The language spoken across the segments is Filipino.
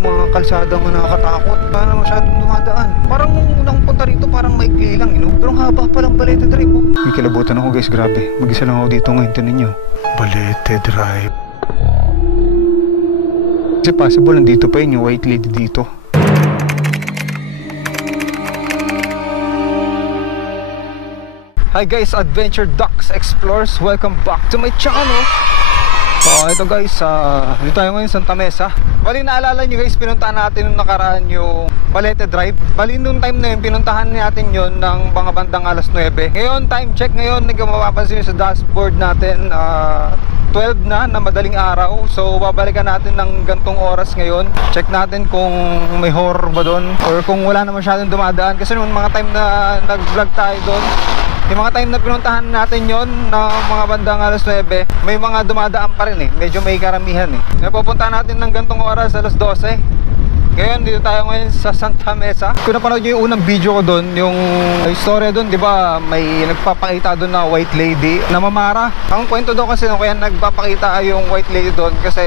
yung mga kalsadang nakakatakot. Parang masyadong dumadaan. Parang nung unang punta rito, parang maikli lang, you know? Pero ang haba palang Balete Drive, oh. May kilabutan ako, guys, grabe. Mag-isa lang ako dito ngayon, tinan nyo. Balete Drive. Kasi possible, nandito pa yun yung white lady dito. Hi guys, Adventure Ducks Explorers, welcome back to my channel. So ito guys, dito tayo ngayon Santa Mesa. Bali naalala nyo guys, pinuntahan natin nung nakaraan yung Balete Drive. Bali nung time na yun, pinuntahan natin yun ng mga bandang alas 9. Ngayon, time check ngayon, mapapansin nyo sa dashboard natin, 12 na madaling araw. So babalikan natin ng gantong oras ngayon. Check natin kung may horror ba doon or kung wala na masyadong dumadaan. Kasi nung mga time na nag-vlog tayo doon, yung mga time na pinuntahan natin yon na mga bandang alas 9, may mga dumadaan pa rin eh. Medyo may karamihan eh. Napupuntahan natin ng gantong oras alas 12. Ngayon, dito tayo ngayon sa Santa Mesa. Kung napanood nyo yung unang video ko doon, yung istorya doon, di ba, may nagpapakita doon na white lady na mamara. Ang kwento doon kasi, kaya nagpapakita yung white lady doon kasi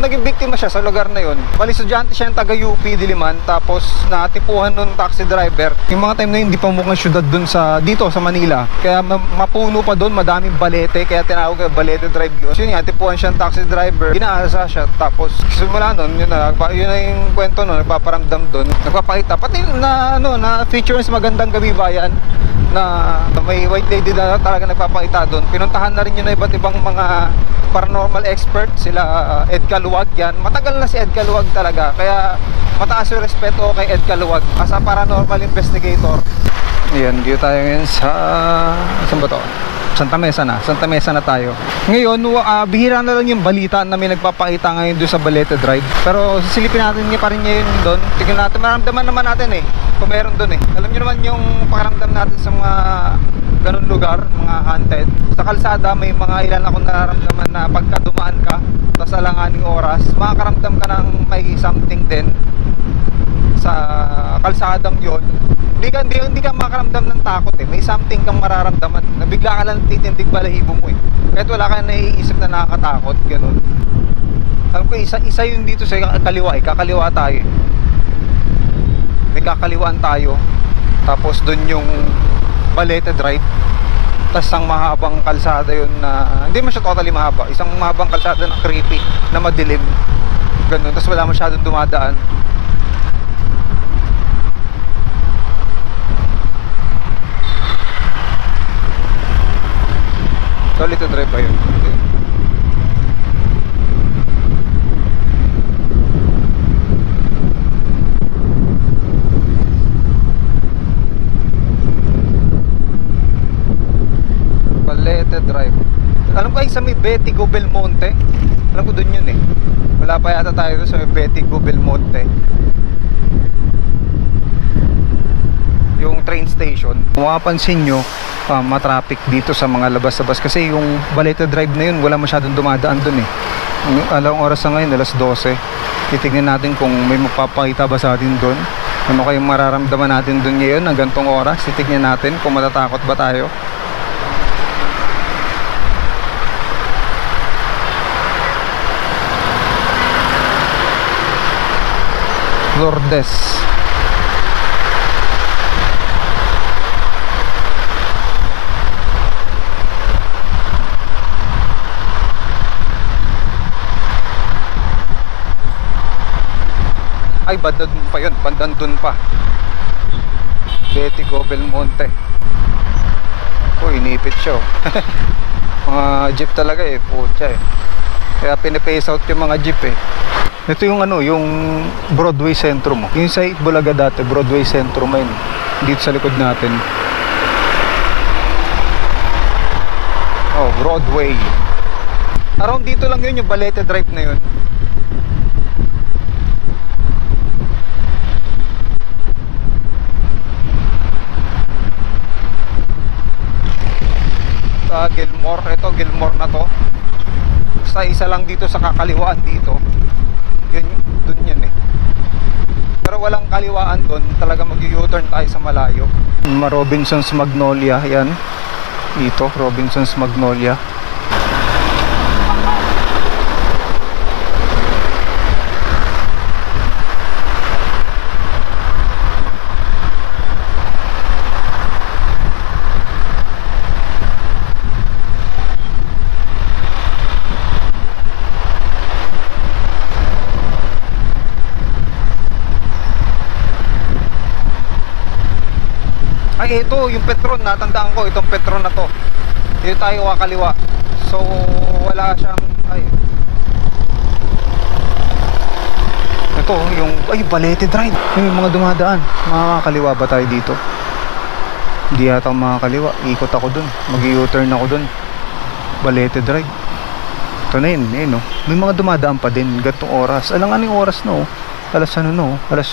naging biktima siya sa lugar na yun. Bali, estudyante siya ng taga UP Diliman, tapos natipuhan doon taxi driver. Yung mga time na yun, hindi pa mukhang syudad doon dito sa Manila. Kaya mapuno pa doon, madaming balete, kaya tinawag na Balete Drive yun. So yun nga, tipuhan siya ng taxi driver, ginaasa siya, tapos simula nun, yun na yung kwento no, nagpaparamdam doon, nagpapakita pati na na features magandang gabi bayan na may white lady na talaga nagpapakita doon. Pinuntahan na rin yun na iba't ibang mga paranormal expert, sila Ed Caluwag yan. Matagal na si Ed Caluwag talaga, kaya mataas yung respeto kay Ed Caluwag as a paranormal investigator. Ayan, dito tayo ngayon sa saan ba to? Santa Mesa na tayo. Ngayon, bihira na lang yung balita na may nagpapakita ngayon doon sa Balete Drive. Pero sisilipin natin pa rin ngayon doon. Tignan natin, maramdaman naman natin eh kung meron doon eh. Alam nyo naman yung pakaramdam natin sa mga ganun lugar, mga haunted. Sa kalsada may mga ilan akong nararamdaman na pagka dumaan ka, tapos alanganing oras, makakaramdam ka ng may something din sa kalsadang yon. Hindi ka makaramdam ng takot eh. May something kang mararamdaman na bigla ka lang titindig balahibo mo eh. Kahit wala ka naiisip na nakakatakot, ganun. Alam ko, isa yun dito sa kaliwa eh. Kakaliwa tayo. May kakaliwaan tayo. Tapos dun yung Balete Drive. Tapos ang mahabang kalsada yun na hindi man siya totally mahaba. Isang mahabang kalsada na creepy, na madilim. Ganun. Tapos wala masyadong dumadaan. Balete Drive ba yun? Balete Drive. Alam ko ay sa may Betigo Belmonte. Alam ko dun yun eh. Wala pa yata tayo sa may Betigo Belmonte, yung train station. Kung mapapansin nyo, matraffic dito sa mga labas-labas kasi yung Balete Drive na yun wala masyadong dumadaan dun eh. Alang oras na ngayon, alas 12. Titignan natin kung may mapapakita ba sa atin dun. Ano kayong mararamdaman natin dun ngayon ng gantong oras. Titignan natin kung matatakot ba tayo. Lourdes. Ay, bandang pa yun, bandang dun pa. Betigo Belmonte. Inipit siya oh. Mga jeep talaga eh, putya eh. Kaya pinipace out yung mga jeep eh. Ito yung yung Broadway Centrum mo. Yung sa Bulaga dati, Broadway Centrum yun. Dito sa likod natin. Oh, Broadway. Around dito lang yun yung Balete Drive na yun. Gilmore, ito Gilmore na to. Basta isa lang dito sa kakaliwaan dito. Yun, dun yun eh. Pero walang kaliwaan dun, talaga mag-u-turn tayo sa malayo. Robinson's Magnolia, yan. Dito, Robinson's Magnolia. Ay, ito, yung Petron, natandaan ko, itong Petron na to. Dito tayo kakaliwa. So, wala siyang, ay. Ito, yung, ay, Balete Drive. Yung mga dumadaan. Makakaliwa ba tayo dito? Hindi yata makakaliwa. Ikot ako dun. Mag-u-turn ako dun. Balete Drive. Ito na yun, no? May mga dumadaan pa din. Gatong oras. Alam nga yung oras, no? Alas ano, no? Alas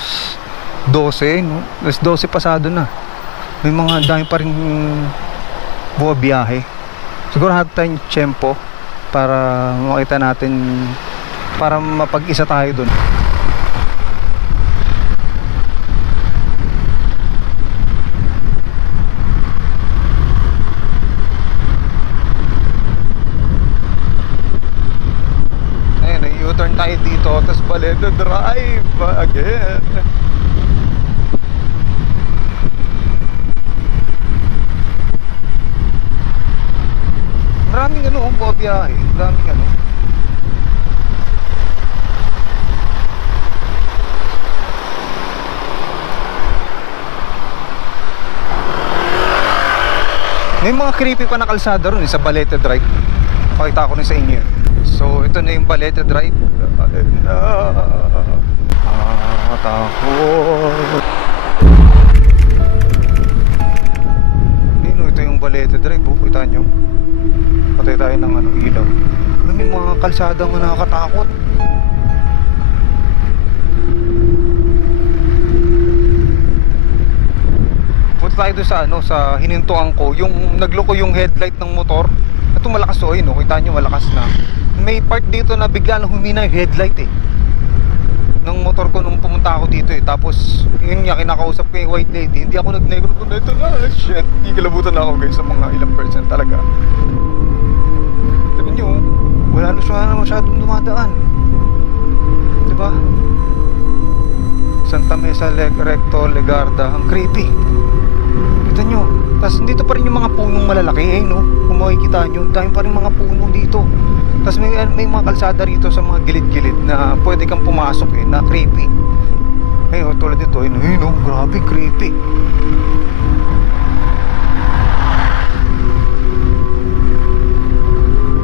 12, no? Alas 12 pasado na. May mga dami pa rin buwabiyahe. Siguro hati tayong tiyempo para makita natin, para mapag-isa tayo dun. Ayun, U-turn tayo dito, tapos Balete Drive again. Maraming ano, buwabiyahe. Maraming ano. May mga creepy pa na kalsada ron sa Balete Drive. Pakita ko na sa inyo. So, ito na yung Balete Drive. Takot. Ito yung Balete Drive. Kita nyo. Patay tayo ng ano, ilaw. May mga kalsada nga nakakatakot. Punta tayo doon sa ano, sa hinintuan ko, yung nagloko yung headlight ng motor. Ito malakas to, no? Kita nyo, malakas na. May part dito na bigla na humina yung headlight ng motor ko nung pumunta ako dito Tapos yun nga, kinakausap ko yung white lady. Hindi ako nag-negro ko na ito na. Shit, kikilabutan na ako guys sa mga ilang percent talaga. Sabi nyo, wala na siya na masyadong dumadaan. Diba? Santa Mesa, Recto, Legarda. Ang creepy. Kita nyo. Tapos dito pa rin yung mga punong malalaki no? Kung makikita nyo, dahil pa rin mga puno dito. Tapos may mga kalsada rito sa mga gilid-gilid na pwede kang pumasok na creepy. Ayun, tulad dito, no? Grabe, creepy.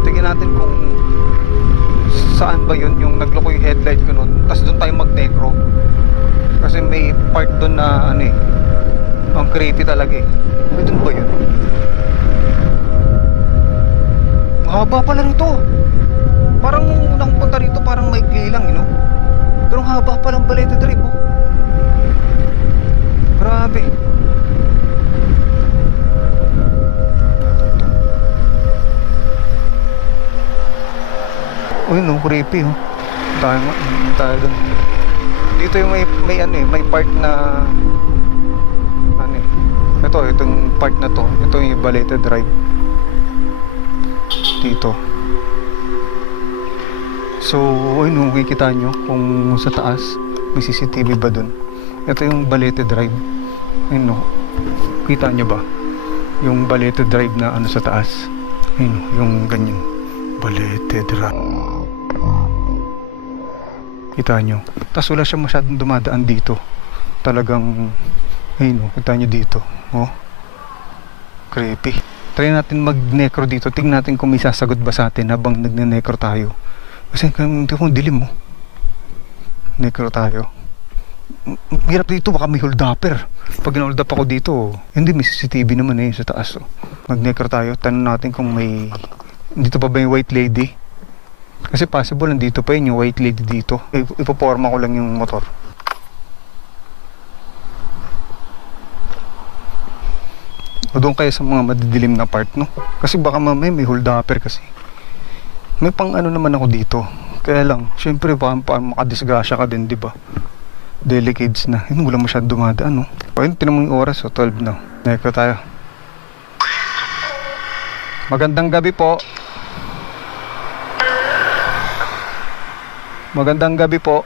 Tingnan natin kung saan ba yun yung nagloko yung headlight ko nun. Tapos doon tayo mag-necro. Kasi may part doon na ano ang creepy talaga May doon ba yun? Mahaba pala rito. Parang nung unang punta rito parang maikli lang Pero ang haba palang Balete Drive Grabe. Uy, creepy tayo doon. Dito yung may part na itong part na to. Ito yung Balete Drive dito. So, makikita nyo kung sa taas may CCTV ba dun. Ito yung Balete Drive. Kita nyo ba yung Balete Drive na sa taas? Yung ganyan Balete Drive. Kita nyo. Tapos wala siya masyadong dumadaan dito. Talagang kita nyo dito. Creepy. Try natin mag-necro dito. Tingnan natin kung may sasagot ba sa atin habang nagne-necro tayo. Kasi kung dilim necro tayo. Hirap dito, baka may hold upper. Pag hold up ako dito, hindi, may CCTV naman sa taas. Mag-necro tayo. Tanong natin kung may dito pa ba yung white lady. Kasi possible nandito pa yung white lady dito. Ipoporma ko lang yung motor. O doon kaya sa mga madidilim na part kasi baka mamaya may hold upper kasi. May pang naman ako dito. Kaya lang, syempre baka makadisgrasya ka din, diba? Delicates na. Wala masyadong dumadaan Ayun, tinan mo yung oras 12 na. Neko tayo. Magandang gabi po. Magandang gabi po.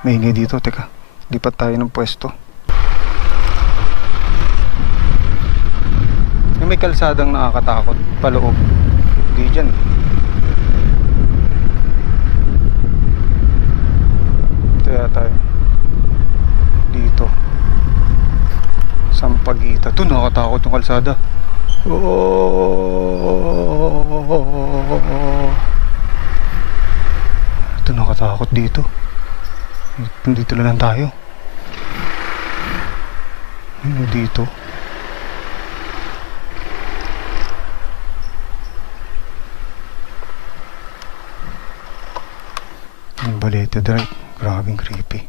May ingay dito, teka. Lipat tayo ng pwesto. May kalsadang nakakatakot paloob. Hindi dyan. kaya tayo dito. Sampaguita. Ito, nakakatakot yung kalsada. Ito, nakatakot dito. Dito lang tayo. Ano dito? Ang Balete Drive. Grabing creepy.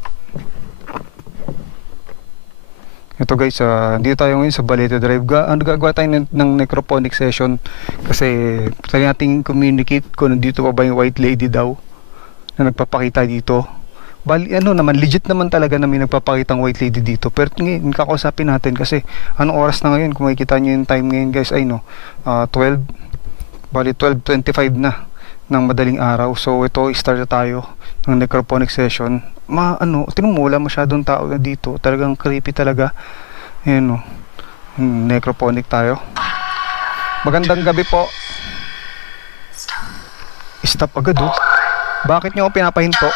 Ito guys, dito tayo ngayon sa Balete Drive. Gagawa tayo ng necroponic session kasi tayo nating communicate kung nandito pa ba yung white lady daw na nagpapakita dito. Bali, ano naman, legit naman talaga na may nagpapakitang white lady dito. Pero ngayon, kakausapin natin kasi anong oras na ngayon? Kung makikita nyo yung time ngayon guys, ay no, 12, bali 12:25 na ng madaling araw. So ito, start na tayo ng necroponic session. Tingnan mo, wala masyadong tao na dito. Talagang creepy talaga. Ayan o, necroponic tayo. Magandang gabi po. Stop agad o. Bakit nyo ako pinapahinto?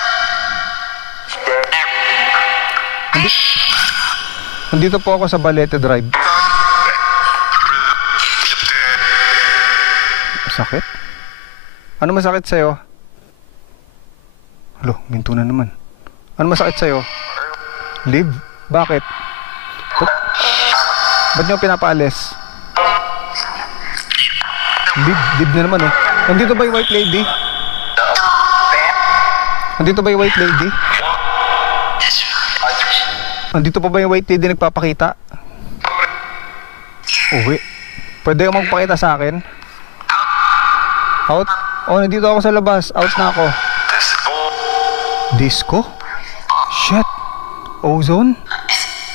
Nandito po ako sa Balete Drive. Sakit? Ano masakit sa'yo? Halo, minto na naman. Ano masakit sa'yo? Live? Bakit? Ba't nyo pinapaalis? Live na naman eh. Nandito ba yung white lady? Nandito ba yung white lady? Nandito pa ba yung white lady nagpapakita? Uwi. Pwede yung magpakita sa akin? Out? Oh, nandito ako sa labas. Out na ako. Disco? Shit. Ozone?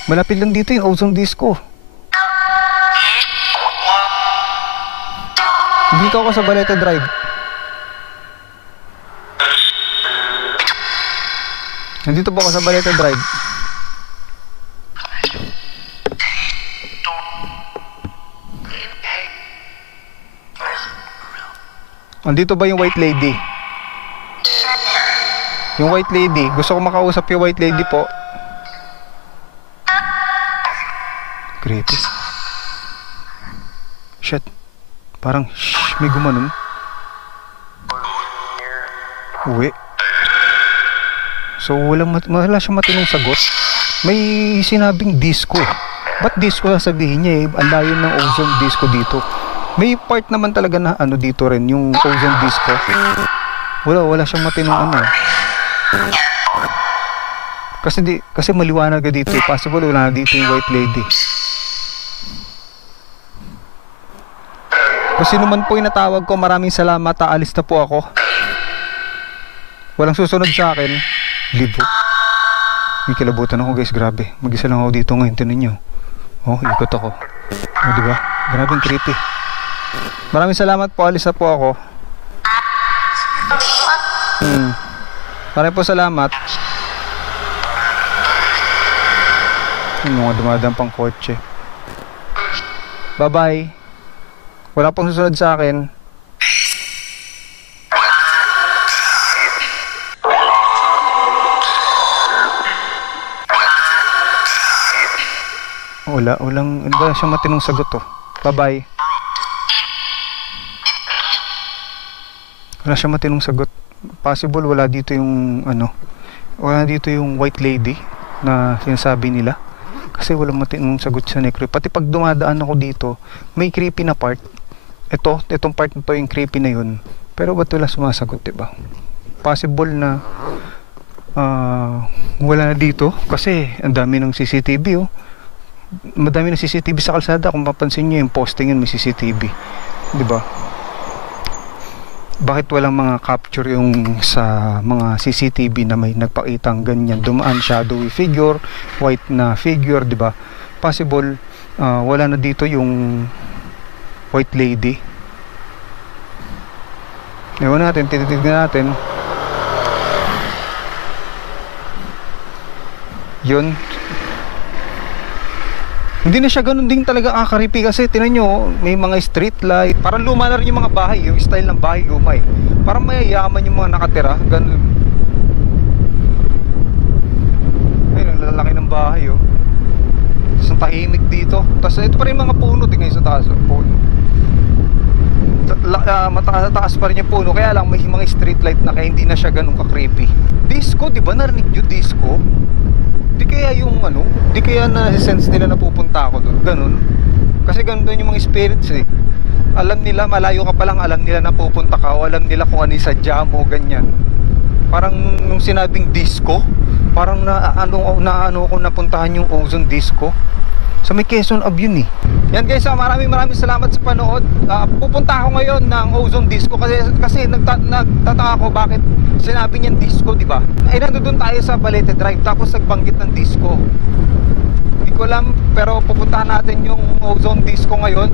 Malapit lang dito yung Ozone Disco. Dito ako sa Balete Drive. Nandito po ako sa Balete Drive. Nandito ba yung white lady? Yung white lady. Gusto ko makausap yung white lady po. Creepy. Shit. Parang may gumanon. Uwi. So wala siyang matinong sagot. May sinabing disco. Ba't disco sasabihin niya eh? Ang layo ng Ozone Disco dito. May part naman talaga na ano dito rin, yung Ozone Disco. Wala siyang matinong ano. Kasi maliwanag dito. Possible wala na dito yung white lady. Kung sino man po yung natawag ko, maraming salamat. Aalis na po ako. Walang susunod sa akin. Libo. May kilabutan ako guys, grabe. Mag-isa lang ako dito ngayon, tinan nyo. Oh, ikot ako. Oh, diba? Grabing creepy. Maraming salamat po, alis na po ako. Maraming po salamat. Yung mga dumadaan pang kotse. Bye bye. Wala pong susunod sa akin. Wala siyang matinong sagot oh. Bye bye. Wala siyang matinong sagot. Possible wala dito yung wala dito yung white lady na sinasabi nila. Kasi walang matinong sagot sa necro. Pati pag dumadaan ako dito, may creepy na part. Itong part na to yung creepy na yun. Pero ba't wala sumasagot, diba? Possible na wala na dito kasi ang dami ng CCTV oh. Madami ng CCTV sa kalsada. Kung mapansin nyo yung posting yun, may CCTV, diba? Bakit walang mga capture yung sa mga CCTV na may nagpakitang ganyan dumaan, shadowy figure, white na figure, diba? Possible wala na dito yung white lady. Ewan natin, tinitignan natin. Yun. Hindi na siya ganun din talaga kakaripi kasi tinan nyo, may mga street light. Parang luma na rin yung mga bahay, yung style ng bahay lumay. Parang mayayaman yung mga nakatira, ganun. bahay oh. Tapos ang tahimik dito. Tapos ito pa rin mga puno, tingnan sa taas oh, puno. Mataas pa rin yung puno, kaya lang may mga street light na, kaya hindi na siya ganun ka-creepy. Disco, di ba narinig nyo disco? Di kaya yung ano, di kaya na-sense nila na pupunta ako doon, ganun. Kasi ganun doon yung mga spirits eh. Alam nila, malayo ka pa lang, alam nila na pupunta ka, o alam nila kung ano yung sadya mo, ganyan. Parang nung sinabing disco, parang naano ko napuntahan yung Ozone Disco sa may Quezon Ave yun eh. Yan guys, maraming salamat sa panood. Pupunta ako ngayon ng Ozone Disco kasi nagtataka ako bakit sinabi niyang disco, di ba? Ay nandoon tayo sa Balete Drive tapos nagbanggit ng disco. Hindi ko alam, pero pupuntahan natin yung Ozone Disco ngayon.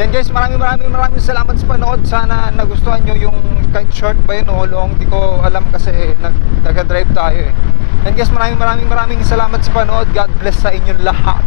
Yan guys, maraming salamat sa panood. Sana nagustuhan nyo yung kahit short ba yun o long, di ko alam kasi nag-drive tayo eh. And guys, maraming salamat sa panood. God bless sa inyong lahat.